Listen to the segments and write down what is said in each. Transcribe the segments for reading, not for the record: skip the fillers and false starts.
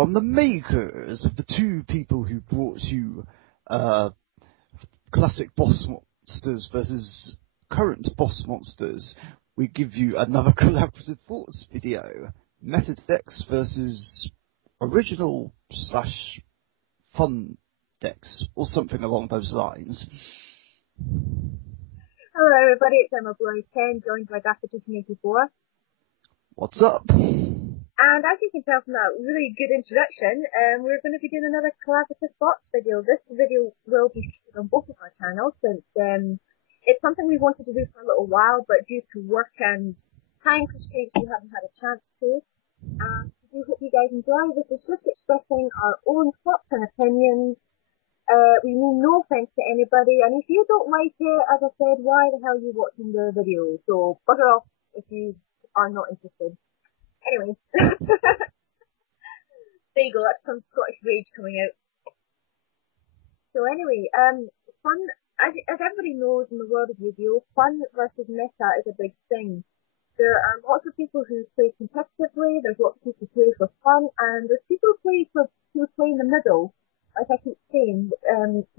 from the makers of the two people who brought you classic boss monsters versus current boss monsters, we give you another collaborative thoughts video. Meta decks versus original / fun decks, or something along those lines. Hello everybody, it's Emma Blow 10, joined by Daffodician 84. What's up? And as you can tell from that really good introduction, we're going to be doing another collaborative thoughts video. This video will be featured on both of our channels since it's something we wanted to do for a little while, but due to work and time constraints we haven't had a chance to. We hope you guys enjoy. This is just expressing our own thoughts and opinions. We mean no offence to anybody, and if you don't like it, as I said, why the hell are you watching the video? So bugger off if you are not interested. Anyway, there you go, that's some Scottish rage coming out. So anyway, fun, as everybody knows in the world of Yu-Gi-Oh, fun versus meta is a big thing. There are lots of people who play competitively, there's lots of people who play for fun, and there's people who play in the middle. Like I keep saying,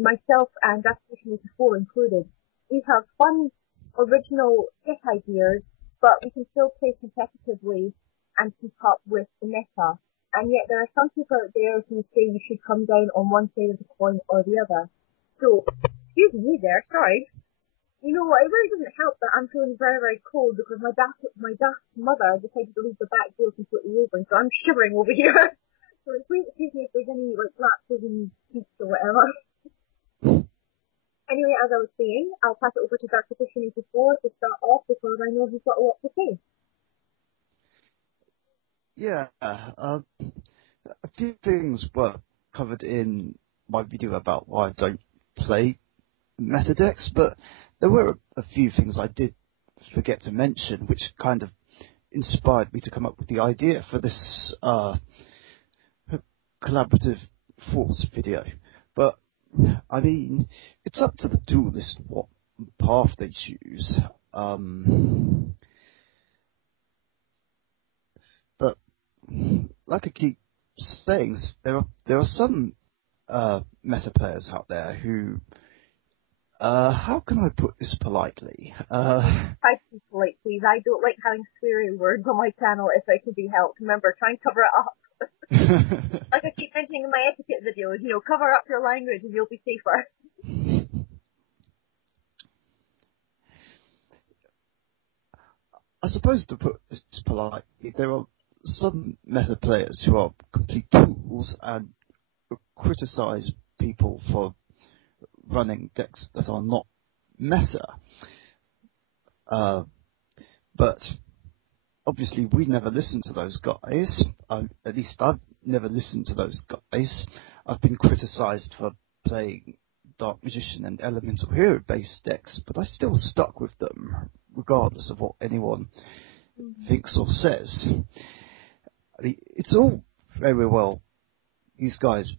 myself and Daffodician 84 included. We have fun, original deck ideas, but we can still play competitively and keep up with the meta. And yet there are some people out there who say you should come down on one side of the coin or the other. So, excuse me there, sorry. You know what, it really doesn't help that I'm feeling very, very cold because my daft mother decided to leave the back door completely open, so I'm shivering over here. So please excuse me if there's any like lapses in speech or whatever. Anyway, as I was saying, I'll pass it over to Daffodician 84 to start off because I know he's got a lot to say. Yeah, a few things were covered in my video about why I don't play meta decks, but there were a few things I did forget to mention, which kind of inspired me to come up with the idea for this collaborative thoughts video. But I mean, it's up to the duelist what path they choose. But like I keep saying, there are some meta players out there who, how can I put this politely? Try to be polite, please. I don't like having sweary words on my channel if it can be helped. Remember, try and cover it up. Like I keep mentioning in my etiquette videos, you know, cover up your language and you'll be safer. I suppose to put this politely, there are some meta players who are complete tools and criticize people for running decks that are not meta. But obviously we never listen to those guys. At least I've never listened to those guys. I've been criticized for playing Dark Magician and Elemental Hero based decks, but I still stuck with them, regardless of what anyone thinks or says. I mean, it's all very well these guys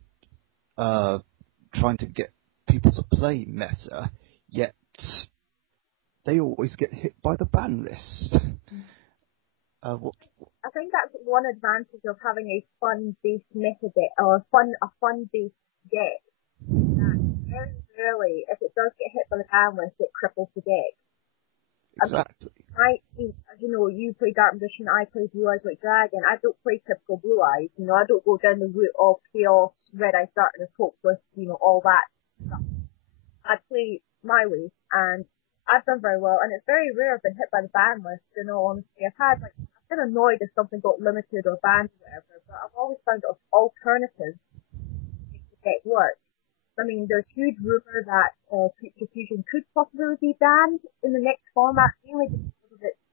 trying to get people to play meta, yet they always get hit by the ban list. I think that's one advantage of having a fun-based meta deck, or a fun-based deck. That very rarely, if it does get hit by the ban list, it cripples the deck. Exactly. As you know, you play Dark Magician, I play Blue Eyes White Dragon. I don't play typical Blue Eyes, you know, I don't go down the route of Chaos, Red Eyes Darkness, Hopeless, you know, all that stuff. I play my way, and I've done very well, and it's very rare I've been hit by the ban list, in all honesty. I've been annoyed if something got limited or banned or whatever, but I've always found alternatives to make the deck work. I mean, there's huge rumour that Creature Fusion could possibly be banned in the next format, mainly because of its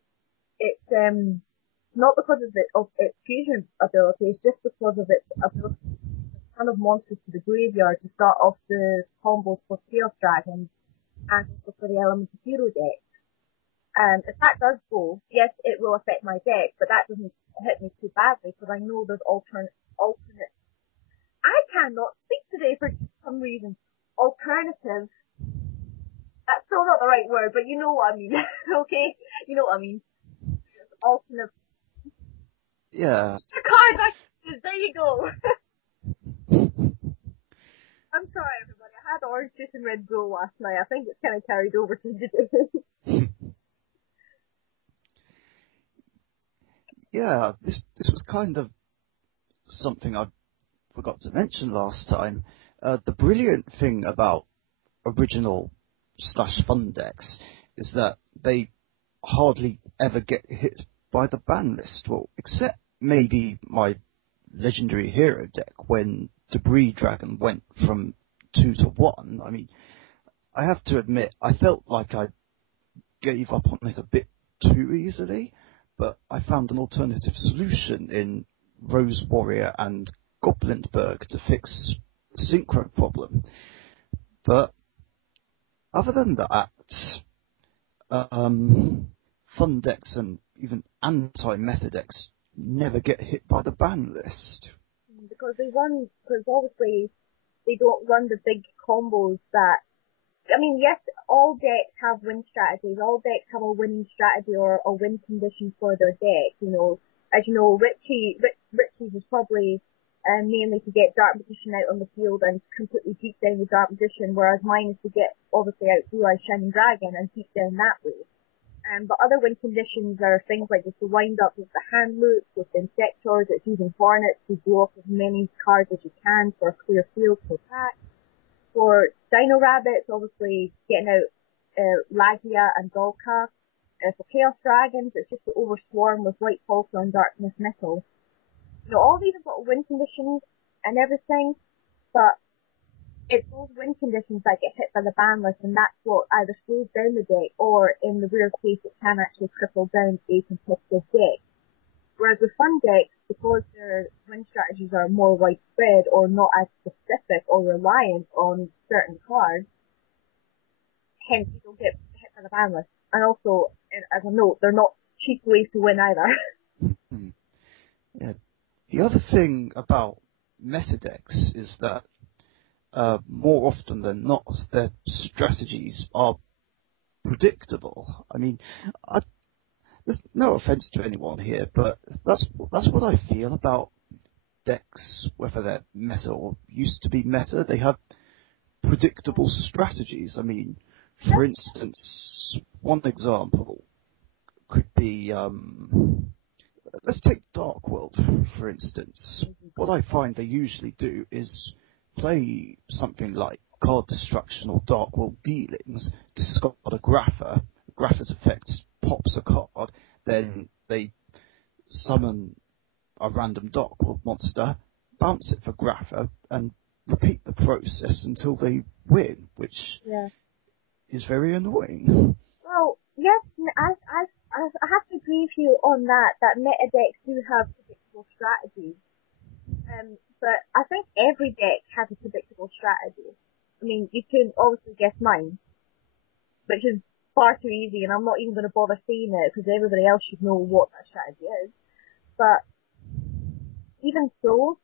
not because of its fusion ability, it's just because of its ability to put a ton of monsters to the graveyard to start off the combos for Chaos Dragons and also for the Elemental Hero deck. If that does go, yes, it will affect my deck, but that doesn't hit me too badly because I know there's alternate. I cannot speak today for some reason. Alternative. That's still not the right word, but you know what I mean. Okay? You know what I mean. Alternate. Yeah. It's a card, there you go. had orange juice and Red Bull last night. I think it's kind of carried over to today. Yeah, this was kind of something I forgot to mention last time. The brilliant thing about original / fun decks is that they hardly ever get hit by the ban list. Well, except maybe my legendary hero deck when Debris Dragon went from 2 to 1. I mean, I have to admit, I felt like I gave up on it a bit too easily, but I found an alternative solution in Rose Warrior and Goblinberg to fix the synchro problem. But other than that, fun decks and even anti-meta decks never get hit by the ban list. Because obviously they don't run the big combos that, I mean, yes, all decks have win strategies, all decks have a winning strategy or a win condition for their deck, you know. As you know, Richie's is probably mainly to get Dark Magician out on the field and completely deep down the Dark Magician, whereas mine is to get, obviously, out Blue Eyes Shining Dragon and deep down that way. But other win conditions are things like the wind up with the hand loops, with the Insectors, it's using Hornets to blow off as many cards as you can for a clear field to attack. For Dino Rabbits, obviously getting out Lagia and Dolka. For Chaos Dragons, it's just to overswarm with White Pulsar and Darkness Metal. You know, all these have got win conditions and everything, but it's those win conditions that get hit by the ban list, and that's what either slows down the deck, or in the rare case it can actually cripple down a competitive deck. Whereas with fun decks, because their win strategies are more widespread or not as specific or reliant on certain cards, hence you don't get hit by the ban list. And also, as a note, they're not cheap ways to win either. Yeah. The other thing about meta decks is that more often than not, their strategies are predictable. I mean, there's no offense to anyone here, but that's what I feel about decks, whether they're meta or used to be meta. They have predictable strategies. I mean, for instance, one example could be, let's take Dark World, for instance. What I find they usually do is play something like Card Destruction or Dark World Dealings, discard a Grapher, Grapher's effect pops a card, then they summon a random Dark World monster, bounce it for Grapher, and repeat the process until they win, which is very annoying. Well, yes, I have to agree with you on that meta decks do have predictable strategies. But I think every deck has a predictable strategy. I mean, you can obviously guess mine, which is far too easy, and I'm not even going to bother saying it because everybody else should know what that strategy is. But even so,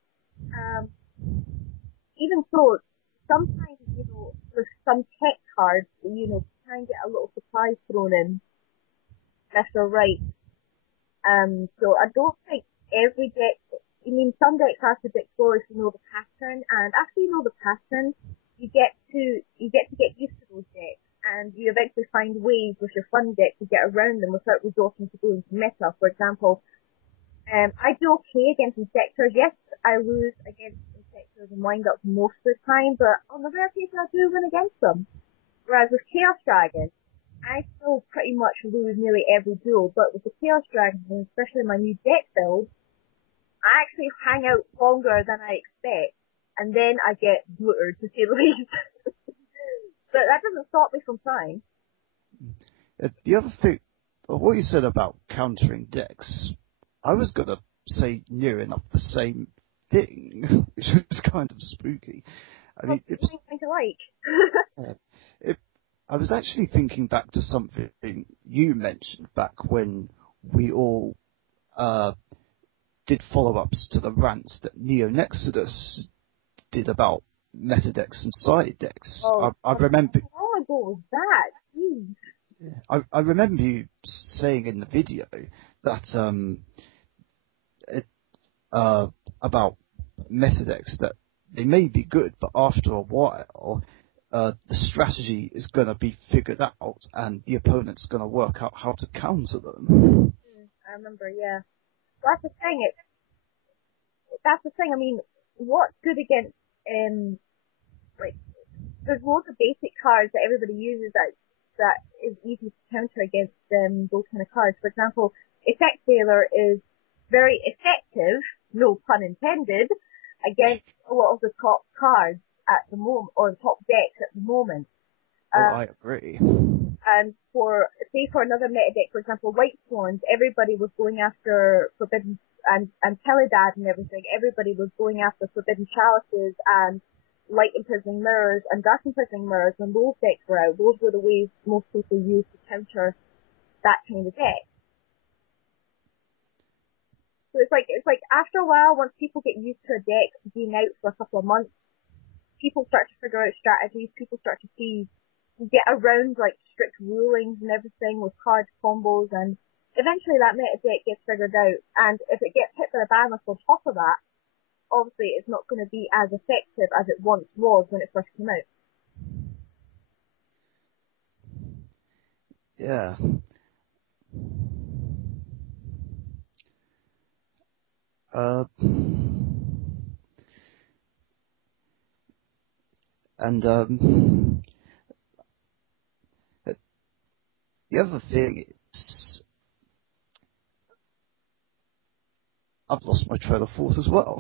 sometimes, you know, with some tech cards, you know, you can get a little surprise thrown in, left or right. So I don't think every deck, I mean, some decks are predictable if you know the pattern, and after you know the pattern, you get to get used to those decks, and you eventually find ways with your fun deck to get around them without resorting to going to meta. For example, I do okay against Insectors. Yes, I lose against Insectors and wind up most of the time, but on the rare occasion I do win against them. Whereas with Chaos Dragons, I still pretty much lose nearly every duel, but with the Chaos Dragons, and especially my new deck build, I actually hang out longer than I expect, and then I get bluttered, to say the least. But that doesn't stop me from trying. The other thing, what you said about countering decks, I was going to say near enough the same thing, which was kind of spooky. I mean, it's something to like. I was actually thinking back to something you mentioned back when we all did follow-ups to the rants that Neo-Nexodus did about meta decks and side decks. I remember. How long ago was that? Jeez. I remember you saying in the video that about meta decks that they may be good, but after a while the strategy is going to be figured out, and the opponent's going to work out how to counter them. I remember, yeah. That's the thing. That's the thing. I mean, what's good against like there's loads of basic cards that everybody uses that is easy to counter against those kind of cards. For example, Effect Veiler is very effective, no pun intended, against a lot of the top cards at the moment, or the top decks at the moment. I agree. And for another meta deck, for example, White Swans, everybody was going after Forbidden and Teledad and everything. Everybody was going after Forbidden Chalices and Light Imprisoning Mirrors and Dark Imprisoning Mirrors when those decks were out. Those were the ways most people used to counter that kind of deck. So it's like after a while, once people get used to a deck being out for a couple of months, people start to figure out strategies. People start to get around like strict rulings and everything with card combos, and eventually that meta deck gets figured out. And if it gets hit with a ban list on top of that, obviously it's not going to be as effective as it once was when it first came out. Yeah. And the other thing is, I've lost my trail of thought as well.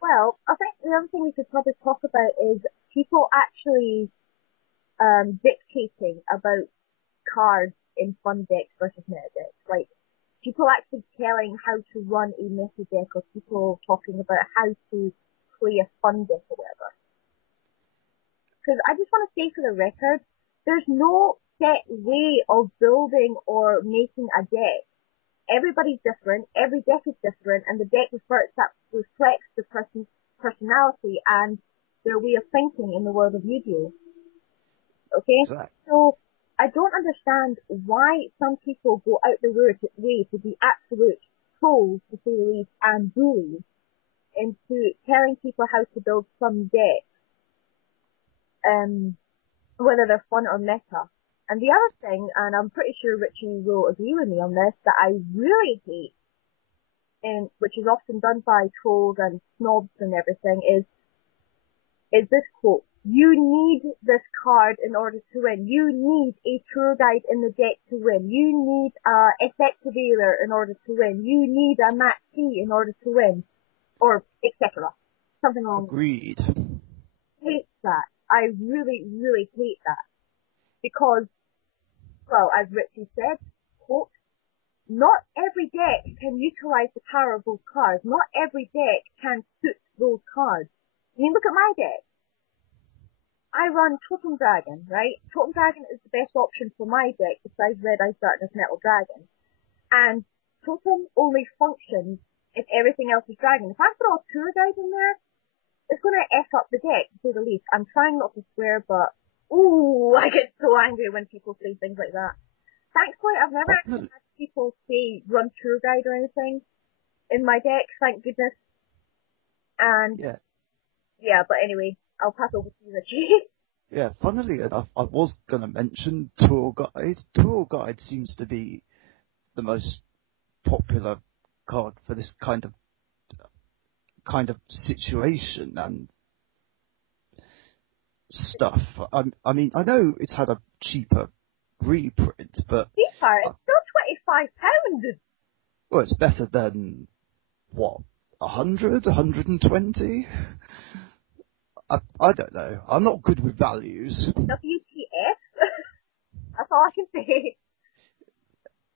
Well, I think the other thing we could probably talk about is people actually dictating about cards in fun decks versus meta decks. Like, people actually telling how to run a meta deck, or people talking about how to play a fun deck or whatever. Because I just want to say for the record, there's no set way of building or making a deck. Everybody's different, every deck is different, and the deck reflects the person's personality and their way of thinking in the world of Yu-Gi-Oh! Okay? Exactly. So, I don't understand why some people go out their way to be absolute trolls, to say the least, and bullies into telling people how to build some decks, whether they're fun or meta. And the other thing, and I'm pretty sure Richie will agree with me on this, that I really hate, which is often done by trolls and snobs and everything, is this quote: "You need this card in order to win. You need a tour guide in the deck to win. You need a effective healer in order to win. You need a Max C in order to win," or etc. Something along. Agreed. Hate that. I really, really hate that. Because, well, as Richie said, quote, "Not every deck can utilize the power of those cards. Not every deck can suit those cards." I mean, look at my deck. I run Totem Dragon, right? Totem Dragon is the best option for my deck besides Red Eyes Darkness Metal Dragon. And Totem only functions if everything else is Dragon. If I throw a Tour Guide in there, it's going to F up the deck, to say the least. I'm trying not to swear, but ooh, I get so angry when people say things like that. Thankfully, I've never actually had people say run Tour Guide or anything in my deck, thank goodness. And yeah, but anyway, I'll pass over to you, Richie. Yeah, funnily enough, I was going to mention Tour Guide. Tour Guide seems to be the most popular card for this kind of situation and stuff. I mean, I know it's had a cheaper reprint, but cheaper? It's still £25. Well, it's better than what, 100, 120? I don't know. I'm not good with values. WTF? That's all I can say.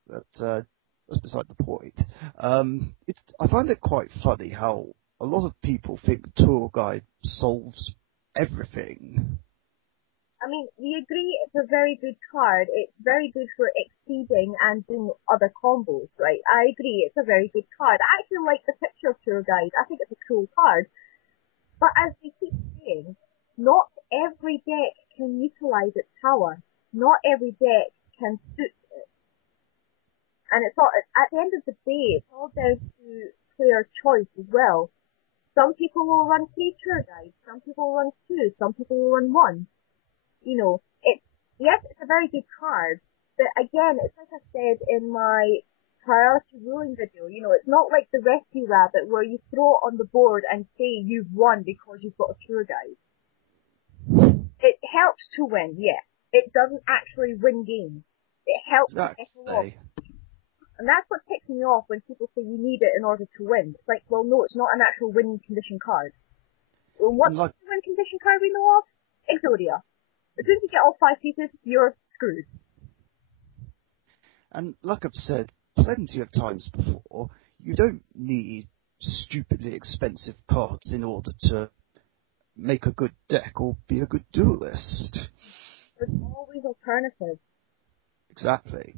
But that's beside the point. I find it quite funny how a lot of people think Tour Guide solves everything. I mean, we agree it's a very good card. It's very good for exceeding and doing other combos, right? I agree, it's a very good card. I actually like the picture of Tour Guide. I think it's a cool card. But as we keep saying, not every deck can utilize its power. Not every deck can suit it. And it's all, at the end of the day, it's all down to player choice as well. Some people will run 3 tour guides, some people will run 2, some people will run 1. You know, yes, it's a very good card, but again, it's like I said in my priority ruling video, you know, it's not like the rescue rabbit where you throw it on the board and say you've won because you've got a tour guide. It helps to win, yes. It doesn't actually win games. It helps to echo off. And that's what ticks me off when people say you need it in order to win. It's like, well, no, it's not an actual winning condition card. Well, what's the win condition card we know of? Exodia. As soon as you get all 5 pieces, you're screwed. And like I've said plenty of times before, you don't need stupidly expensive cards in order to make a good deck or be a good duelist. There's always alternatives. Exactly.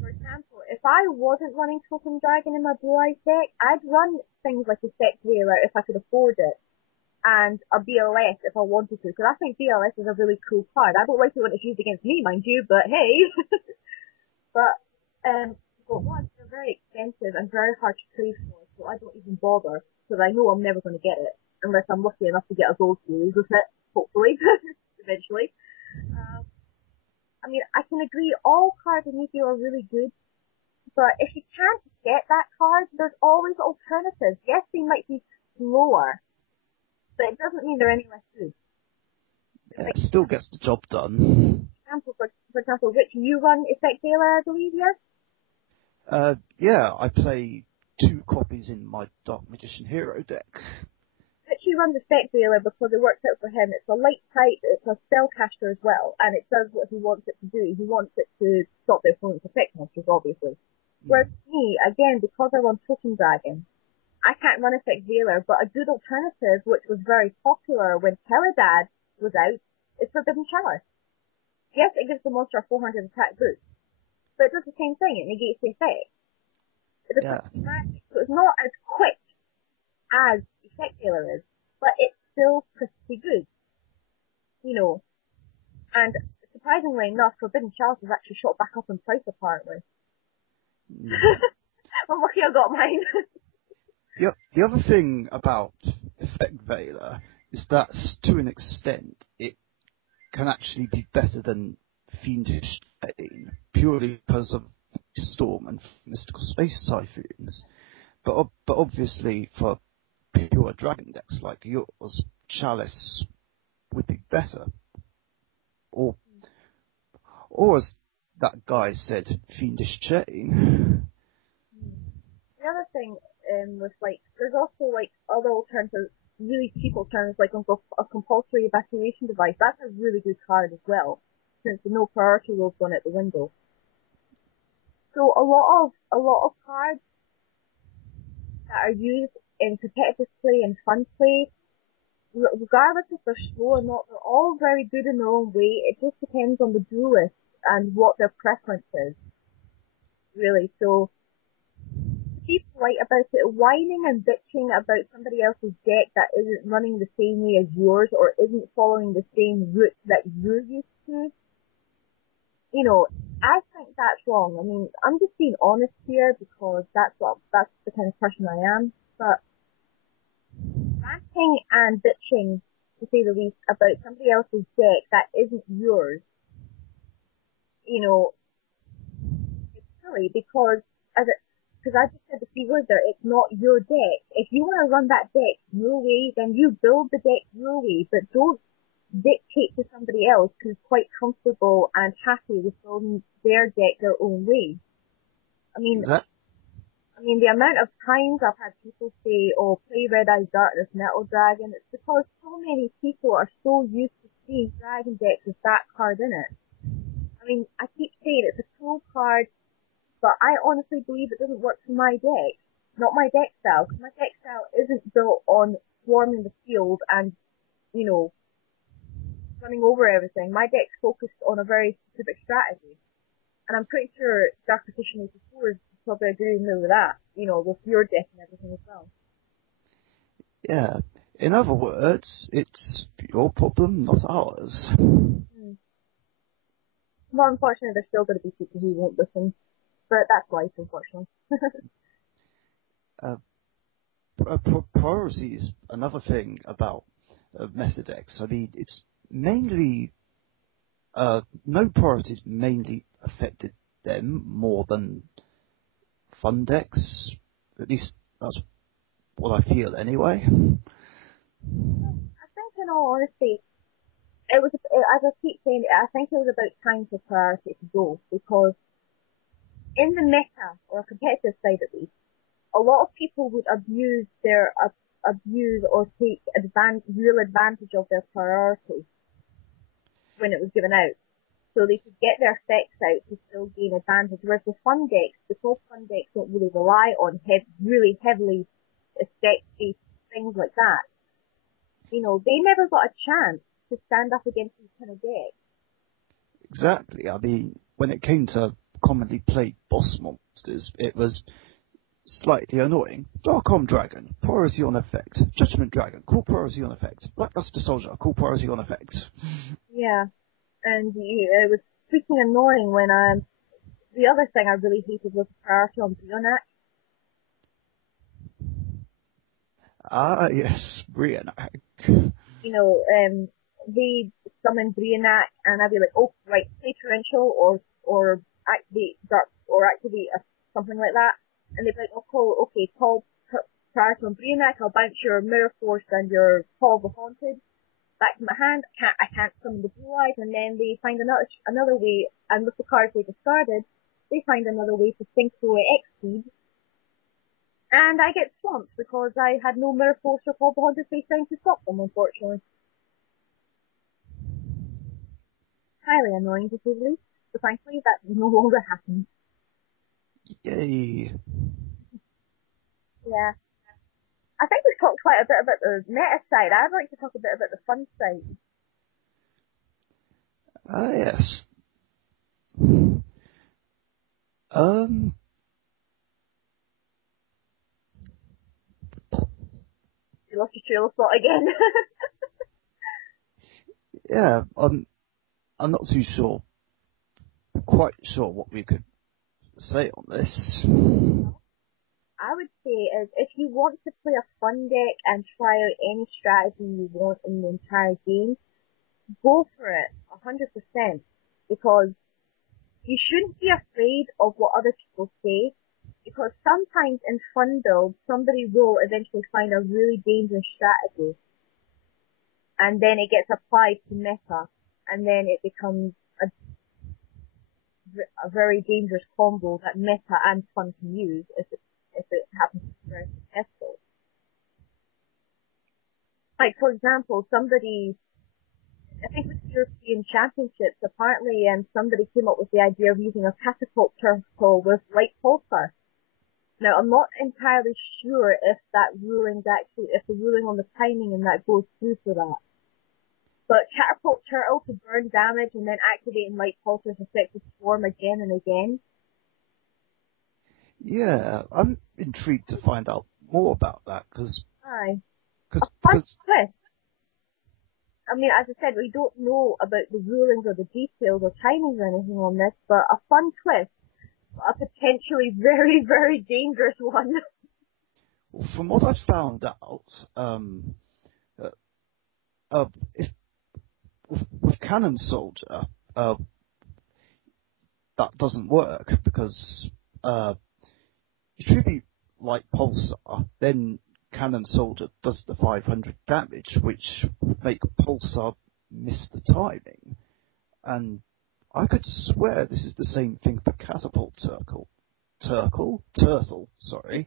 For example, if I wasn't running Token Dragon in my Blue Eyes deck, I'd run things like Effect Veiler if I could afford it, and a BLS if I wanted to, because I think BLS is a really cool card. I don't like it when it's used against me, mind you, but hey. But one, they're very expensive and very hard to trade for, so I don't even bother, because I know I'm never going to get it, unless I'm lucky enough to get a gold series with it, hopefully, eventually. I mean, I can agree all cards in Yu-Gi-Oh! Are really good, but if you can't get that card, there's always alternatives. Yes, they might be slower, but it doesn't mean they're any less good. Yeah, it still gets the job done. For example, Rich, you run Effect Veiler, I believe, yes? Yeah, I play 2 copies in my Dark Magician Hero deck. Richie runs Effect Veiler because it works out for him. It's a light type, it's a spellcaster as well, and it does what he wants it to do. He wants it to stop the opponent's effect monsters, obviously. Whereas me, again, because I run Token Dragon, I can't run Effect Veiler, but a good alternative, which was very popular when Teledad was out, is Forbidden Chalice. Yes, it gives the monster a 400 attack boost, but it does the same thing, it negates the effect. It's magic, so it's not as quick as Effect Veiler is, but it's still pretty good. You know, and surprisingly enough, Forbidden Chalice has actually shot back up in price apparently. I'm lucky I got mine. Yep. The other thing about Effect Veiler is that, to an extent, it can actually be better than Fiendish Chain, purely because of Storm and Mystical Space Typhoons. But obviously, for pure Dragon decks like yours, Chalice would be better. Or as that guy said, Fiendish Chain. The other thing was like, there's also like other alternatives, really cheap alternatives, like a compulsory evacuation device. That's a really good card as well, since the no priority rule's gone out the window. So a lot of cards that are used in competitive play and fun play, regardless if they're slow or not, they're all very good in their own way. It just depends on the duelist and what their preference is, really. So be polite about it. Whining and bitching about somebody else's deck that isn't running the same way as yours or isn't following the same routes that you're used to, you know, I think that's wrong. I mean, I'm just being honest here because that's the kind of person I am. But ranting and bitching, to say the least, about somebody else's deck that isn't yours, you know, it's silly because because I just said the 3 words there, it's not your deck. If you want to run that deck your way, then you build the deck your way, but don't dictate to somebody else who's quite comfortable and happy with building their deck their own way. I mean, the amount of times I've had people say, oh, play Red Eyes Darkness, Metal Dragon, it's because so many people are so used to seeing dragon decks with that card in it. I mean, I keep saying it's a cool card, but I honestly believe it doesn't work for my deck. Not my deck style, because my deck style isn't built on swarming the field and, you know, running over everything. My deck's focused on a very specific strategy. And I'm pretty sure Dark Petition 84 is probably agreeing with that, you know, with your deck and everything as well. Yeah. In other words, it's your problem, not ours. Well, unfortunately, there's still going to be people who won't listen. But that's life, unfortunately. priority is another thing about meta decks. I mean, it's mainly no priorities mainly affected them more than fun decks. At least that's what I feel anyway. I think, in all honesty, it was, as I keep saying, I think it was about time for priority to go, because in the meta, or competitive side at least, a lot of people would abuse or take real advantage of their priority when it was given out. So they could get their effects out to still gain advantage. Whereas with fun decks, because fun decks don't really rely on really heavily effect-based things like that, they never got a chance to stand up against these kind of decks. Exactly. I mean, when it came to commonly played boss monsters, it was slightly annoying. Dark Arm Dragon, priority on effect. Judgment Dragon, cool priority on effect. Blackluster Soldier, cool priority on effect. Yeah, and it was freaking annoying when the other thing I really hated was the priority on Brionac. Ah, yes, Briannac. They summon Brionac, and I'd be like, oh, right, play Torrential or activate Dark or activate something like that, and they'd be like, okay, call priority on Brionac, I'll bounce your Mirror Force and your Call of the Haunted back to my hand. I can't summon the Blue Eyes, and then they find another way, and with the cards they discarded, they find another way to Synchro X-Speed, and I get swamped because I had no Mirror Force or Call of the Haunted face down to stop them, unfortunately. Highly annoying to say the least, but thankfully that no longer happens. Yay. Yeah. I think we've talked quite a bit about the meta side. I'd like to talk a bit about the fun side. Ah, yes. You lost your trail of thought again. Yeah, I'm not too quite sure what we could say on this. I would say is if you want to play a fun deck and try out any strategy you want in the entire game, go for it, 100%. Because you shouldn't be afraid of what other people say, because sometimes in fun builds, somebody will eventually find a really dangerous strategy, and then it gets applied to meta, and then it becomes a very dangerous combo that meta and fun can use if it happens to be very successful. Like, for example, I think with European Championships, apparently, somebody came up with the idea of using a catapult turtle with light pulsar. Now, I'm not entirely sure if the ruling on the timing and that goes through for that. But catapult turtle to burn damage and then activating light pulsar's effective form again and again. Yeah, I'm intrigued to find out more about that, because twist. I mean, as I said, we don't know about the rulings or the details or timings or anything on this, but a fun twist, a potentially very, very dangerous one. Well, from what I found out, if with Cannon Soldier, that doesn't work, because if you be light pulsar, then Cannon Soldier does the 500 damage, which would make Pulsar miss the timing. And I could swear this is the same thing for Catapult Turtle, sorry.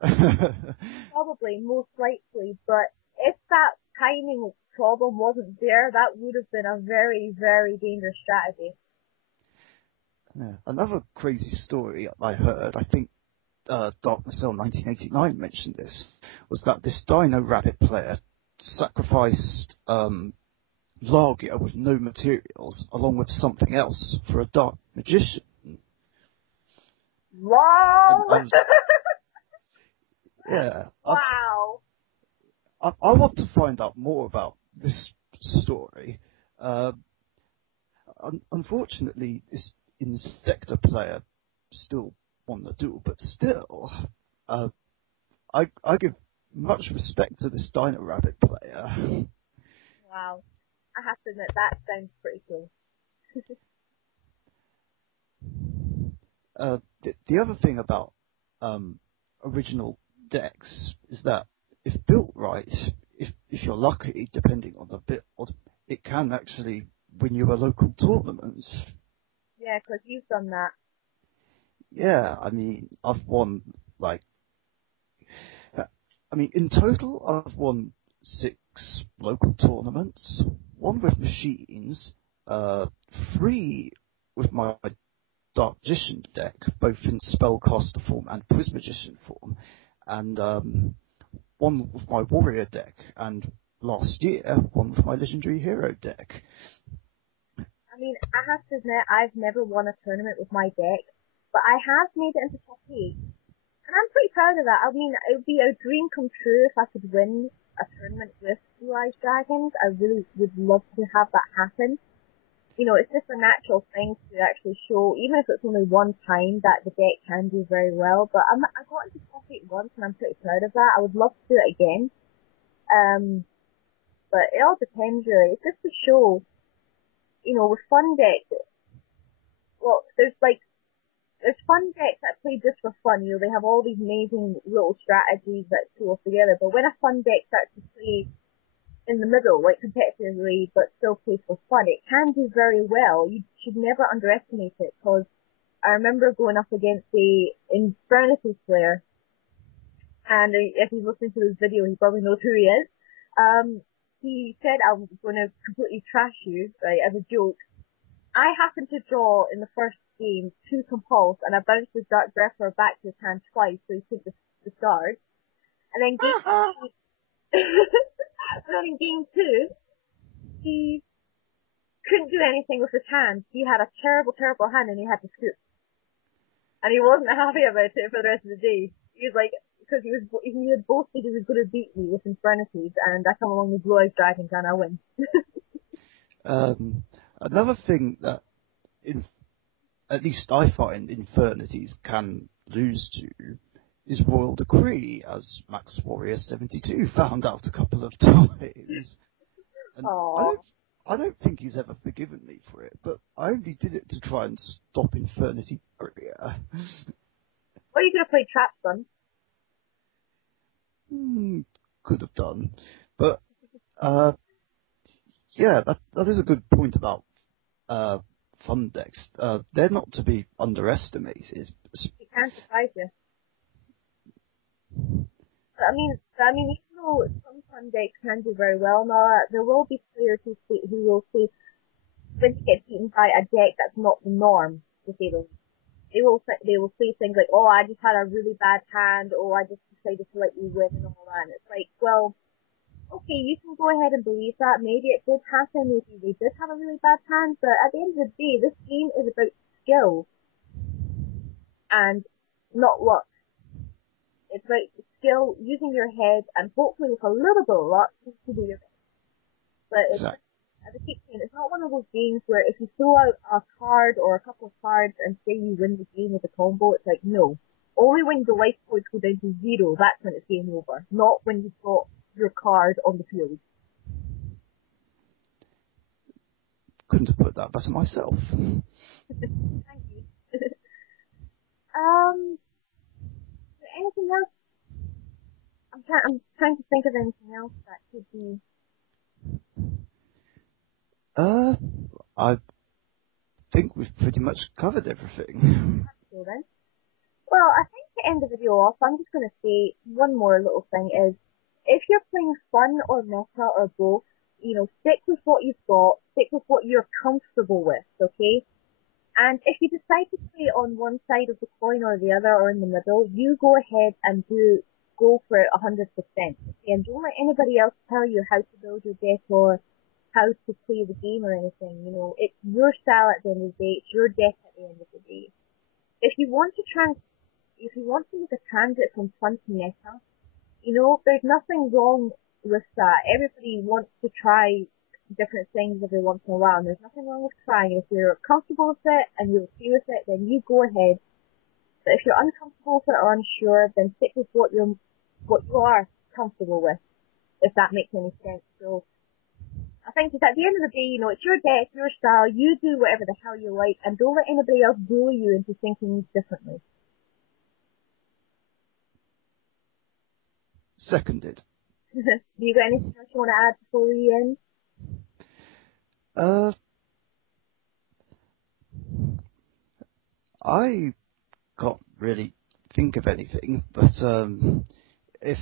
Probably, most likely, but if that timing problem wasn't there, that would have been a very, very dangerous strategy. Yeah. Another crazy story I heard, I think Darkness Cell 1989 mentioned this, was that this Dino Rabbit player sacrificed Largia with no materials, along with something else, for a Dark Magician. Wow! Yeah. Wow. I want to find out more about this story. Unfortunately, this Insector player still won the duel, but still, I give much respect to this Dino Rabbit player. Wow. I have to admit, that sounds pretty cool. The other thing about original decks is that if built right, if you're lucky, depending on the build, it can actually win you a local tournament. Yeah, 'cause you've done that. Yeah, I mean, I've won, like, in total, I've won 6 local tournaments, 1 with machines, 3 with my Dark Magician deck, both in Spellcaster form and Prismagician form, and 1 with my Warrior deck, and last year, 1 with my Legendary Hero deck. I mean, I have to admit, I've never won a tournament with my deck, but I have made it into top 8. And I'm pretty proud of that. I mean, it would be a dream come true if I could win a tournament with Blue Eyes Dragons. I really would love to have that happen. You know, it's just a natural thing to actually show, even if it's only one time, that the deck can do very well. But I got into top 8 once, and I'm pretty proud of that. I would love to do it again. But it all depends, really. It's just to show, you know, with fun decks, well, there's fun decks that play just for fun. You know, they have all these amazing little strategies that pull together. But when a fun deck starts to play in the middle, like competitively, but still plays for fun, it can do very well. You should never underestimate it, because I remember going up against the Infernity player, and if he's listening to this video, he probably knows who he is. He said I was going to completely trash you, right, as a joke. I happened to draw in the first game 2 Compulse, and I bounced his Dark Grepper back to his hand twice, so he took the stars. And then game and then in game 2, he couldn't do anything with his hand. He had a terrible, terrible hand, and he had to scoop. And he wasn't happy about it for the rest of the day. He was like, because he had boasted he was going to beat me with Infernities, and I come along with Blue Eyes Dragons and I win. Another thing that, at least I find, Infernities can lose to is Royal Decree, as Max Warrior 72 found out a couple of times. And I don't think he's ever forgiven me for it, but I only did it to try and stop Infernity Courier. Well, you could have played Trap Sun. Could have done. But, yeah, that is a good point about fun decks. They're not to be underestimated. It can surprise you. But I mean, even though some fun decks can do very well now, there will be players who will say, when you get beaten by a deck that's not the norm, to say the least. They will say things like, oh, I just had a really bad hand, or I just decided to let you win and all that. And it's like, well, okay, you can go ahead and believe that. Maybe it did happen. Maybe they did have a really bad hand. But at the end of the day, this game is about skill and not luck. It's about skill, using your head, and hopefully with a little bit of luck, to do your best. But it's, as I keep saying, it's not one of those games where if you throw out a card or a couple of cards and say you win the game with a combo, it's like, no. Only when the life points go down to 0, that's when it's game over. Not when you've got your card on the field. Couldn't have put that better myself. Thank you. Anything else? I'm trying to think of anything else that could be. I think we've pretty much covered everything. That's cool then. Well, I think to end the video off, I'm just going to say one more little thing is, if you're playing fun or meta or both, you know, stick with what you've got, stick with what you're comfortable with, okay? And if you decide to play on one side of the coin or the other or in the middle, you go ahead and go for it 100%. Okay? And don't let anybody else tell you how to build your deck or how to play the game or anything. You know, it's your style at the end of the day, it's your deck at the end of the day. If you want to make a transit from fun to meta, you know, there's nothing wrong with that. Everybody wants to try different things every once in a while, and there's nothing wrong with trying. If you're comfortable with it and you're okay with it, then you go ahead. But if you're uncomfortable with it or unsure, then stick with what you are comfortable with, if that makes any sense. So I think just at the end of the day, you know, it's your deck, your style, you do whatever the hell you like, and don't let anybody else bully you into thinking differently. Seconded. Do you got anything else you want to add before we end? I can't really think of anything, but if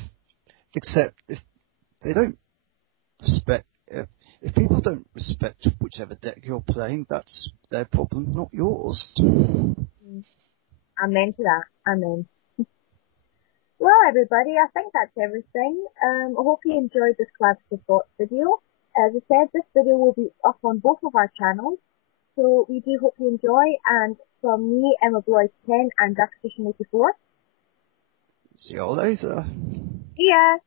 they don't respect, if people don't respect whichever deck you're playing, that's their problem, not yours. Amen to that. Amen. Well, everybody, I think that's everything. I hope you enjoyed this collaborative thoughts video. As I said, this video will be up on both of our channels, so we do hope you enjoy. And from me, Emma Bloy 10 and Dark Edition 84. See you all later. See ya!